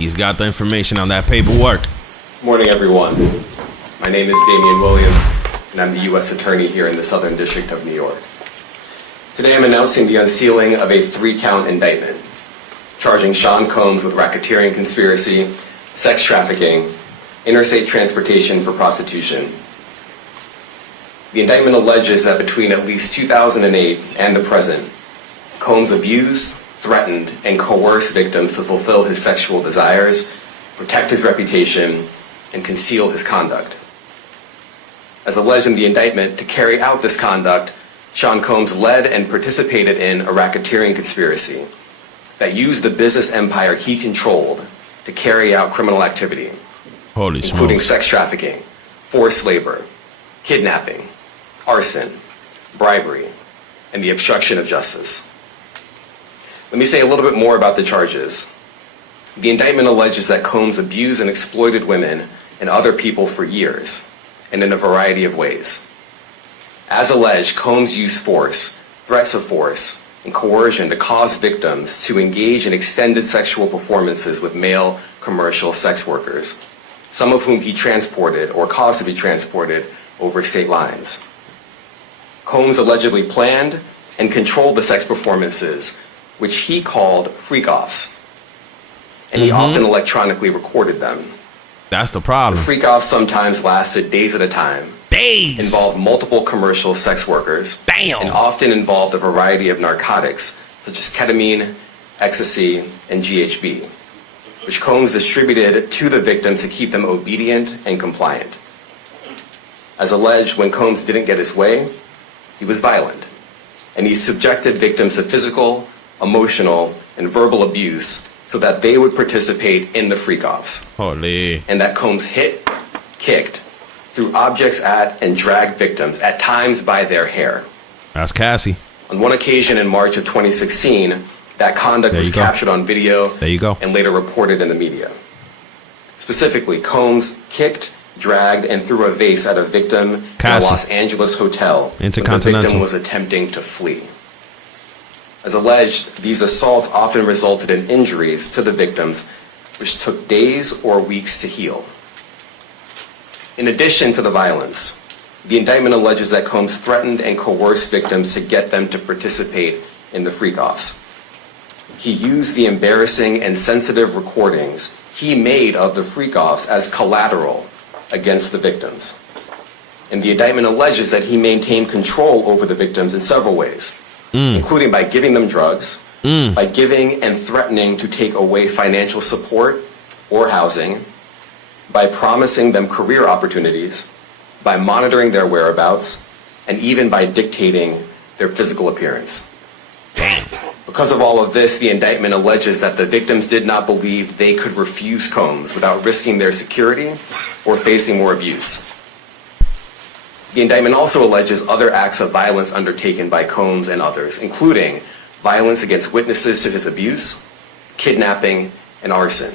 He's got the information on that paperwork. Morning, everyone. My name is Damian Williams, and I'm the U.S. Attorney here in the Southern District of New York. Today I'm announcing the unsealing of a 3-count indictment, charging Sean Combs with racketeering conspiracy, sex trafficking, interstate transportation for prostitution. The indictment alleges that between at least 2008 and the present, Combs abused, threatened, and coerced victims to fulfill his sexual desires, protect his reputation, and conceal his conduct. As alleged in the indictment, to carry out this conduct, Sean Combs led and participated in a racketeering conspiracy that used the business empire he controlled to carry out criminal activity, including sex trafficking, forced labor, kidnapping, arson, bribery, and the obstruction of justice. Let me say a little bit more about the charges. The indictment alleges that Combs abused and exploited women and other people for years, and in a variety of ways. As alleged, Combs used force, threats of force, and coercion to cause victims to engage in extended sexual performances with male commercial sex workers, some of whom he transported or caused to be transported over state lines. Combs allegedly planned and controlled the sex performances, which he called freak-offs, and he often electronically recorded them. That's the problem. The freak-offs sometimes lasted days at a time, involved multiple commercial sex workers, and often involved a variety of narcotics, such as ketamine, ecstasy, and GHB, which Combs distributed to the victims to keep them obedient and compliant. As alleged, when Combs didn't get his way, he was violent, and he subjected victims to physical, emotional, and verbal abuse so that they would participate in the freak-offs. Holy. And that Combs hit, kicked, threw objects at, and dragged victims, at times by their hair. That's Cassie. On one occasion in March of 2016, that conduct was captured on video and later reported in the media. Specifically, Combs kicked, dragged, and threw a vase at a victim in a Los Angeles hotel when the victim was attempting to flee. As alleged, these assaults often resulted in injuries to the victims, which took days or weeks to heal. In addition to the violence, the indictment alleges that Combs threatened and coerced victims to get them to participate in the freak-offs. He used the embarrassing and sensitive recordings he made of the freak-offs as collateral against the victims. And the indictment alleges that he maintained control over the victims in several ways, including by giving them drugs, by giving and threatening to take away financial support or housing, by promising them career opportunities, by monitoring their whereabouts, and even by dictating their physical appearance. Because of all of this, the indictment alleges that the victims did not believe they could refuse Combs without risking their security or facing more abuse. The indictment also alleges other acts of violence undertaken by Combs and others, including violence against witnesses to his abuse, kidnapping, and arson.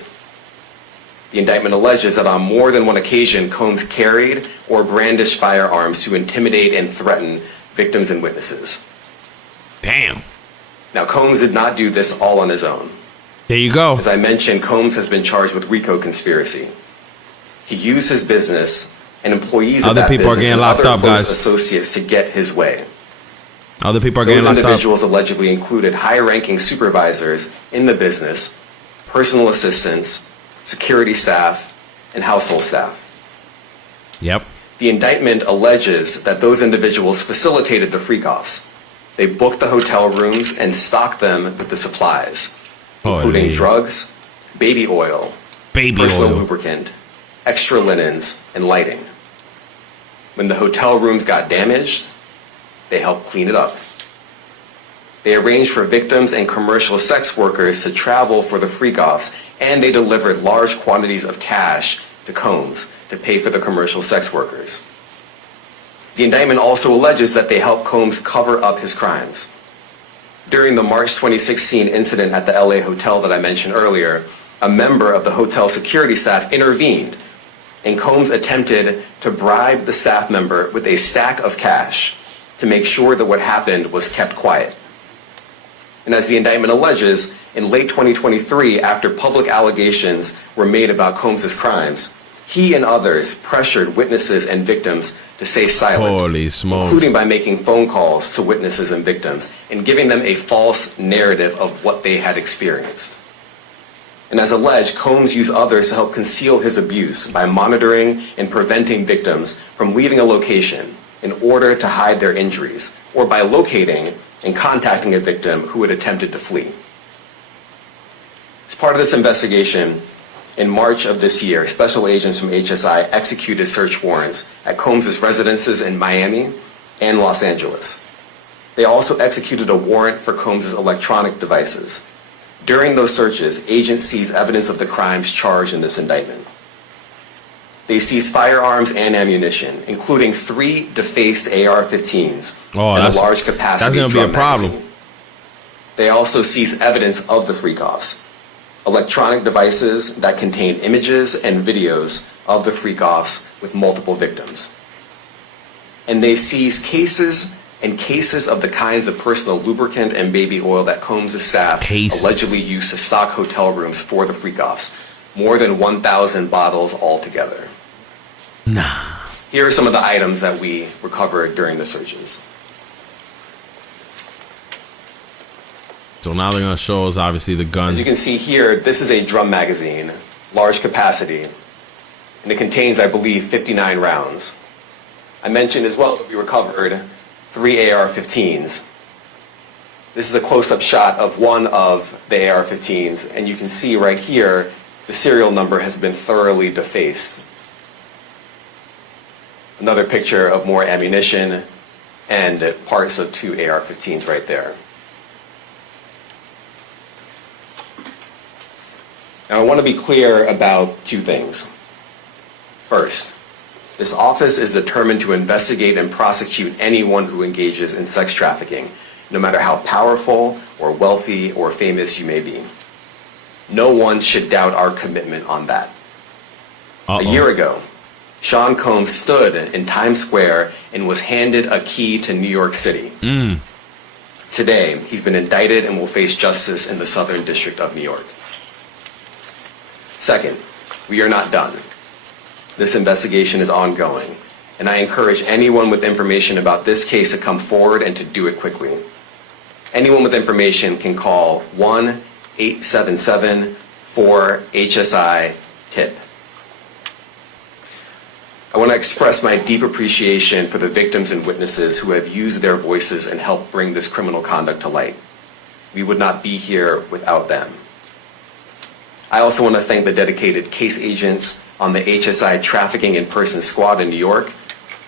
The indictment alleges that on more than one occasion, Combs carried or brandished firearms to intimidate and threaten victims and witnesses. Damn. Now, Combs did not do this all on his own. There you go. As I mentioned, Combs has been charged with RICO conspiracy. He used his business and employees of that business and other close associates to get his way. Other people are getting locked up. Those individuals allegedly included high-ranking supervisors in the business, personal assistants, security staff, and household staff. Yep. The indictment alleges that those individuals facilitated the freak-offs. They booked the hotel rooms and stocked them with the supplies, including drugs, baby oil, personal lubricant, extra linens, and lighting. When the hotel rooms got damaged, they helped clean it up. They arranged for victims and commercial sex workers to travel for the freak-offs, and they delivered large quantities of cash to Combs to pay for the commercial sex workers. The indictment also alleges that they helped Combs cover up his crimes. During the March 2016 incident at the LA hotel that I mentioned earlier, a member of the hotel security staff intervened, and Combs attempted to bribe the staff member with a stack of cash to make sure that what happened was kept quiet. And as the indictment alleges, In late 2023, after public allegations were made about Combs's crimes, he and others pressured witnesses and victims to stay silent, Holy smokes. including by making phone calls to witnesses and victims and giving them a false narrative of what they had experienced. And as alleged, Combs used others to help conceal his abuse by monitoring and preventing victims from leaving a location in order to hide their injuries, or by locating and contacting a victim who had attempted to flee. As part of this investigation, in March of this year, special agents from HSI executed search warrants at Combs's residences in Miami and Los Angeles. They also executed a warrant for Combs's electronic devices. During those searches, agents seized evidence of the crimes charged in this indictment. They seized firearms and ammunition, including 3 defaced AR-15s and a large capacity that's gonna drum be a problem. magazine. They also seized evidence of the freak-offs, electronic devices that contain images and videos of the freak-offs with multiple victims. And they seized cases and cases of the kinds of personal lubricant and baby oil that Combs' staff allegedly used to stock hotel rooms for the freak-offs, more than 1,000 bottles altogether. Nah. Here are some of the items that we recovered during the searches. So now they're going to show us, obviously, the guns. As you can see here, this is a drum magazine, large capacity, and it contains, I believe, 59 rounds. I mentioned as well that we recovered 3 AR-15s. This is a close-up shot of one of the AR-15s, and you can see right here, the serial number has been thoroughly defaced. Another picture of more ammunition and parts of 2 AR-15s right there. Now, I want to be clear about 2 things. First, this office is determined to investigate and prosecute anyone who engages in sex trafficking, no matter how powerful or wealthy or famous you may be. No one should doubt our commitment on that. A year ago, Sean Combs stood in Times Square and was handed a key to New York City. Today, he's been indicted and will face justice in the Southern District of New York. Second, we are not done. This investigation is ongoing, and I encourage anyone with information about this case to come forward and to do it quickly. Anyone with information can call 1-877-4HSI-TIP. I want to express my deep appreciation for the victims and witnesses who have used their voices and helped bring this criminal conduct to light. We would not be here without them. I also want to thank the dedicated case agents on the HSI Trafficking in Person Squad in New York.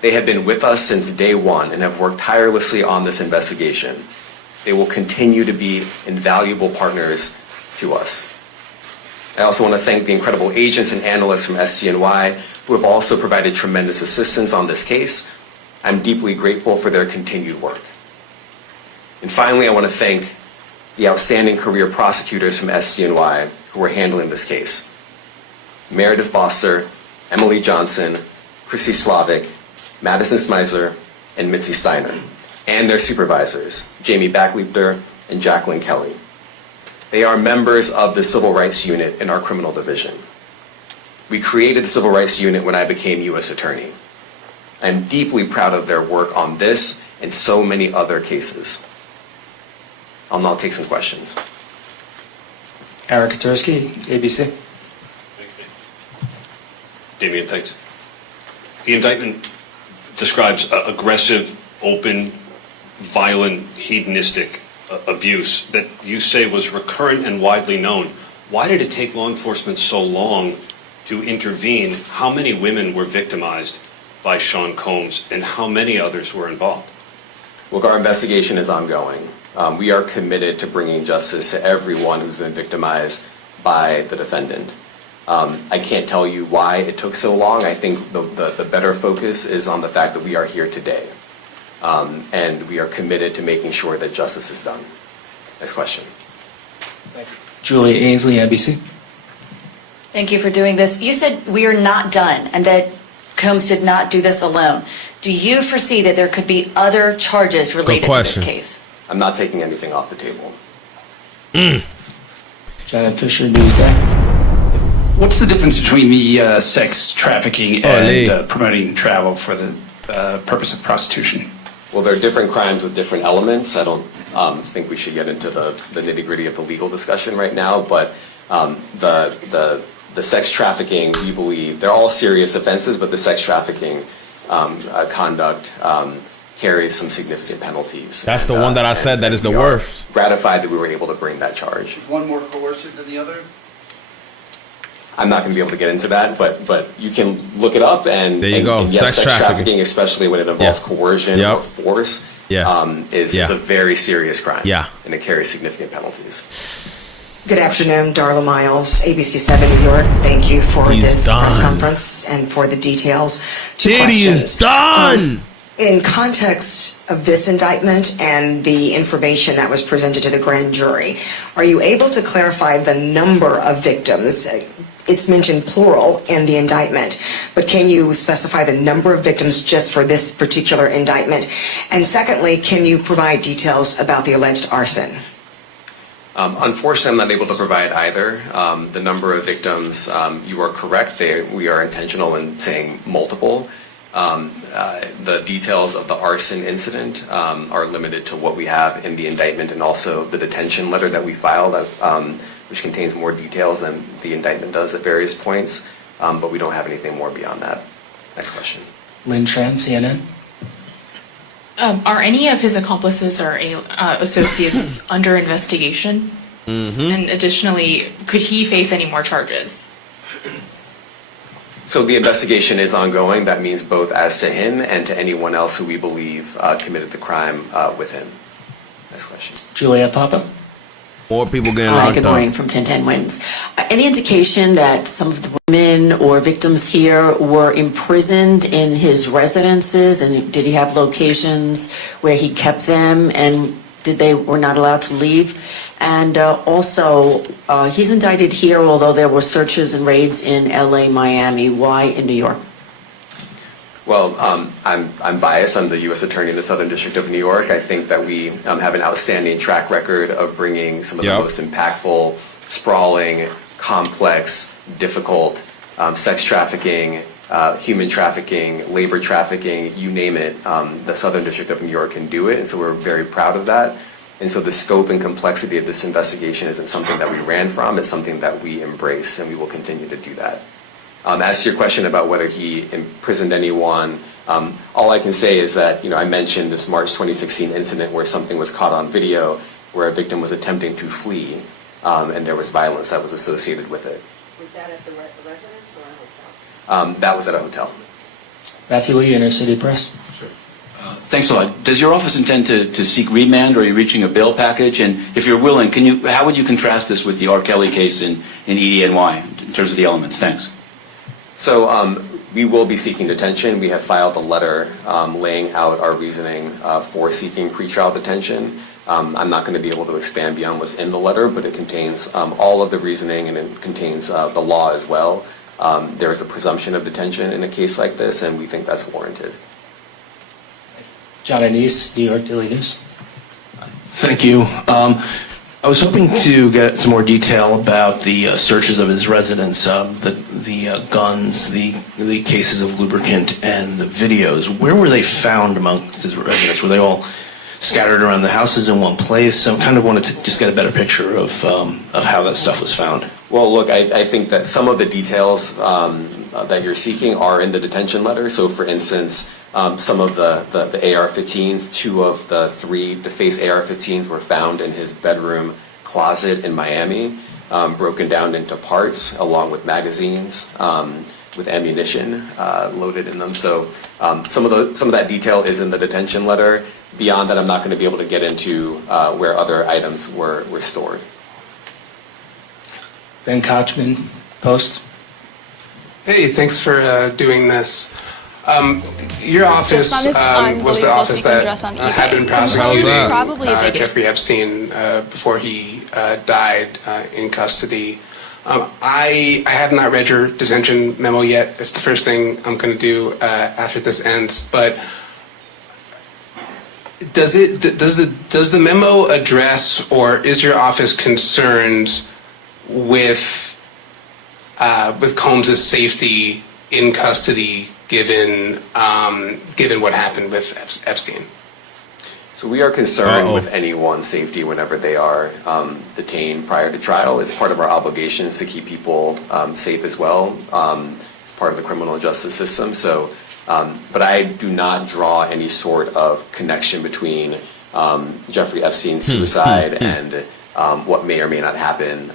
They have been with us since day one and have worked tirelessly on this investigation. They will continue to be invaluable partners to us. I also want to thank the incredible agents and analysts from SCNY who have also provided tremendous assistance on this case. I'm deeply grateful for their continued work. And finally, I want to thank the outstanding career prosecutors from SCNY who are handling this case. Meredith Foster, Emily Johnson, Chrissy Slavic, Madison Smizer, and Mitzi Steiner, and their supervisors, Jamie Backleiter and Jacqueline Kelly. They are members of the Civil Rights Unit in our criminal division. We created the Civil Rights Unit when I became U.S. Attorney. I'm deeply proud of their work on this and so many other cases. I'll now take some questions. Eric Katursky, ABC. Thanks, Dave. Damian, thanks. The indictment describes aggressive, open, violent, hedonistic abuse that you say was recurrent and widely known. Why did it take law enforcement so long to intervene? How many women were victimized by Sean Combs, and how many others were involved? Look, our investigation is ongoing. We are committed to bringing justice to everyone who's been victimized by the defendant. I can't tell you why it took so long. I think the better focus is on the fact that we are here today. And we are committed to making sure that justice is done. Next question. Thank you. Julia Ainsley, NBC. Thank you for doing this. You said we are not done and that Combs did not do this alone. Do you foresee that there could be other charges related to this case? I'm not taking anything off the table. Janet Fisher, Newsday. What's the difference between the sex trafficking and promoting travel for the purpose of prostitution? Well, there are different crimes with different elements. I don't think we should get into the nitty-gritty of the legal discussion right now, but the sex trafficking, we believe, they're all serious offenses, but the sex trafficking conduct carries some significant penalties. That's the one that I said that is the worst. Gratified that we were able to bring that charge. Is one more coercive than the other? I'm not going to be able to get into that, but you can look it up and there you go. And yes, sex trafficking, especially when it involves coercion or force, is a very serious crime. Yeah. And it carries significant penalties. Good afternoon, Darla Miles, ABC 7 New York. Thank you for this press conference and for the details. Two Diddy questions. is done! In context of this indictment and the information that was presented to the grand jury, are you able to clarify the number of victims? It's mentioned plural in the indictment, but can you specify the number of victims just for this particular indictment? And secondly, can you provide details about the alleged arson? Unfortunately, I'm not able to provide either. The number of victims, you are correct. We are intentional in saying multiple. The details of the arson incident are limited to what we have in the indictment and also the detention letter that we filed, which contains more details than the indictment does at various points, but we don't have anything more beyond that. Next question. Lynn Tran, CNN. Are any of his accomplices or associates under investigation? And additionally, could he face any more charges? So the investigation is ongoing. That means both as to him and to anyone else who we believe committed the crime with him. Next question. Juliet Papa. More people getting Hi, locked good up. morning from 1010 Wins. Any indication that some of the women or victims here were imprisoned in his residences, and did he have locations where he kept them, and they were not allowed to leave? And also, he's indicted here, although there were searches and raids in LA, Miami. Why in New York? Well, I'm biased. I'm the U.S. Attorney in the Southern District of New York. I think that we have an outstanding track record of bringing some of the most impactful, sprawling, complex, difficult sex trafficking, human trafficking, labor trafficking, you name it. The Southern District of New York can do it, and so we're very proud of that. And so the scope and complexity of this investigation isn't something that we ran from. It's something that we embrace, and we will continue to do that. As to your question about whether he imprisoned anyone, all I can say is that, I mentioned this March 2016 incident where something was caught on video where a victim was attempting to flee, and there was violence that was associated with it. Was that at the residence or a hotel? That was at a hotel. Matthew Lee, Inner City Press. Thanks a lot. Does your office intend to seek remand, or are you reaching a bail package? And if you're willing, how would you contrast this with the R. Kelly case in EDNY in terms of the elements? Thanks. So we will be seeking detention. We have filed a letter laying out our reasoning for seeking pretrial detention. I'm not going to be able to expand beyond what's in the letter, but it contains all of the reasoning, and it contains the law as well. There is a presumption of detention in a case like this, and we think that's warranted. John Anise, New York Daily News. Thank you. I was hoping to get some more detail about the searches of his residence, the guns, the cases of lubricant, and the videos. Where were they found amongst his residence? Were they all scattered around the houses in one place? I kind of wanted to just get a better picture of how that stuff was found. Well, look, I think that some of the details that you're seeking are in the detention letter. So, for instance, some of the AR-15s, 2 of the 3 defaced AR-15s were found in his bedroom closet in Miami, broken down into parts along with magazines with ammunition loaded in them. So some of that detail is in the detention letter. Beyond that, I'm not going to be able to get into where other items were stored. Ben Kochman, Post. Hey, thanks for doing this. Your office was the office that had been prosecuting Jeffrey Epstein before he died in custody. I have not read your detention memo yet. It's the first thing I'm going to do after this ends. But does the memo address, or is your office concerned with Combs' safety in custody, given what happened with Epstein? So we are concerned with anyone's safety whenever they are detained prior to trial. It's part of our obligations to keep people safe as well. It's part of the criminal justice system. So, but I do not draw any sort of connection between Jeffrey Epstein's suicide and what may or may not happen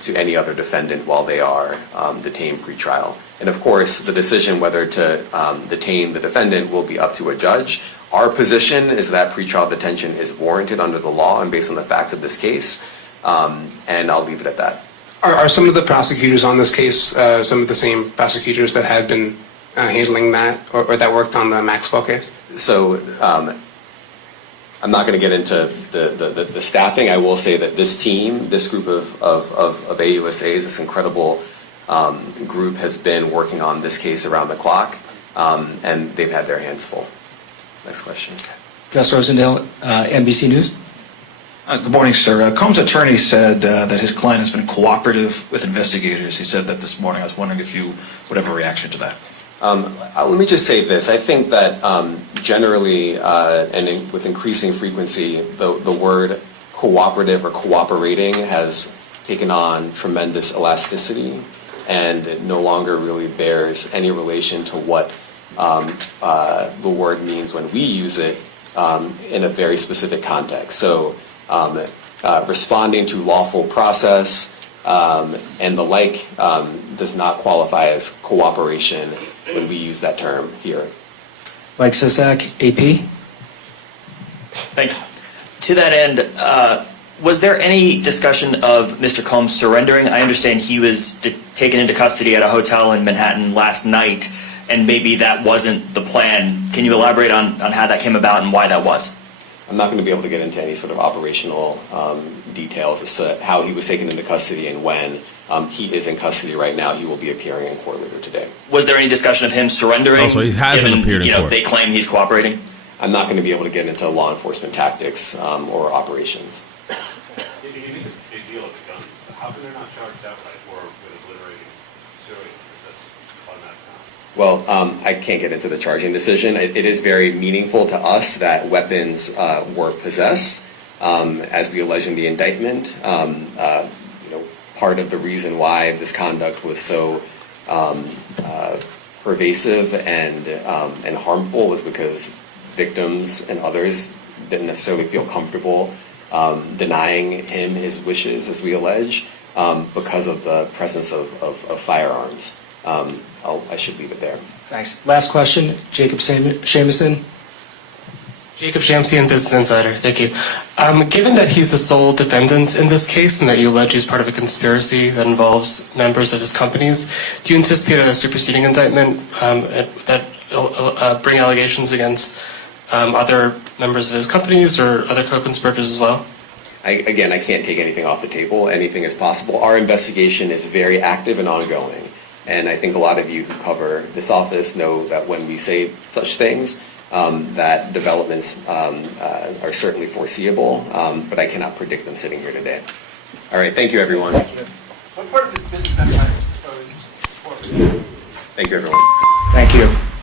to any other defendant while they are detained pre-trial. And of course, the decision whether to detain the defendant will be up to a judge. Our position is that pretrial detention is warranted under the law and based on the facts of this case, and I'll leave it at that. Are some of the prosecutors on this case some of the same prosecutors that had been handling that or that worked on the Maxwell case? So I'm not going to get into the staffing. I will say that this team, this group of AUSAs, this incredible group has been working on this case around the clock, and they've had their hands full. Next question. Gus Rosendale, NBC News. Good morning, sir. Combs' attorney said that his client has been cooperative with investigators. He said that this morning. I was wondering if you would have a reaction to that. Let me just say this. I think that generally with increasing frequency, the word cooperative or cooperating has taken on tremendous elasticity and no longer really bears any relation to what the word means when we use it in a very specific context. So responding to lawful process and the like does not qualify as cooperation when we use that term here. Mike Sisak, AP. Thanks. To that end, was there any discussion of Mr. Combs surrendering? I understand he was taken into custody at a hotel in Manhattan last night, and maybe that wasn't the plan. Can you elaborate on how that came about and why that was? I'm not going to be able to get into any sort of operational details as to how he was taken into custody and when. He is in custody right now. He will be appearing in court later today. Was there any discussion of him surrendering? Also, he hasn't appeared in court. They claim he's cooperating. I'm not going to be able to get into law enforcement tactics or operations. If you think it's a big deal with the gun, how come they're not charged outright or with obliterating civilians? That's automatic. Well, I can't get into the charging decision. It is very meaningful to us that weapons were possessed, as we allege in the indictment. Part of the reason why this conduct was so pervasive and harmful was because victims and others didn't necessarily feel comfortable denying him his wishes, as we allege, because of the presence of firearms. I should leave it there. Thanks. Last question, Jacob Shamison. Jacob Shamsian, Business Insider. Thank you. Given that he's the sole defendant in this case and that you allege he's part of a conspiracy that involves members of his companies, do you anticipate a superseding indictment that bring allegations against other members of his companies or other co-conspirators as well? I can't take anything off the table. Anything is possible. Our investigation is very active and ongoing. And I think a lot of you who cover this office know that when we say such things, that developments are certainly foreseeable, but I cannot predict them sitting here today. All right, thank you, everyone. What part of this business empire is exposed? Thank you, everyone. Thank you.